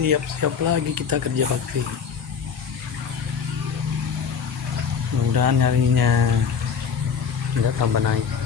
siap-siap lagi kita kerja bakti. Mudah-mudahan harinya nggak tambah naik.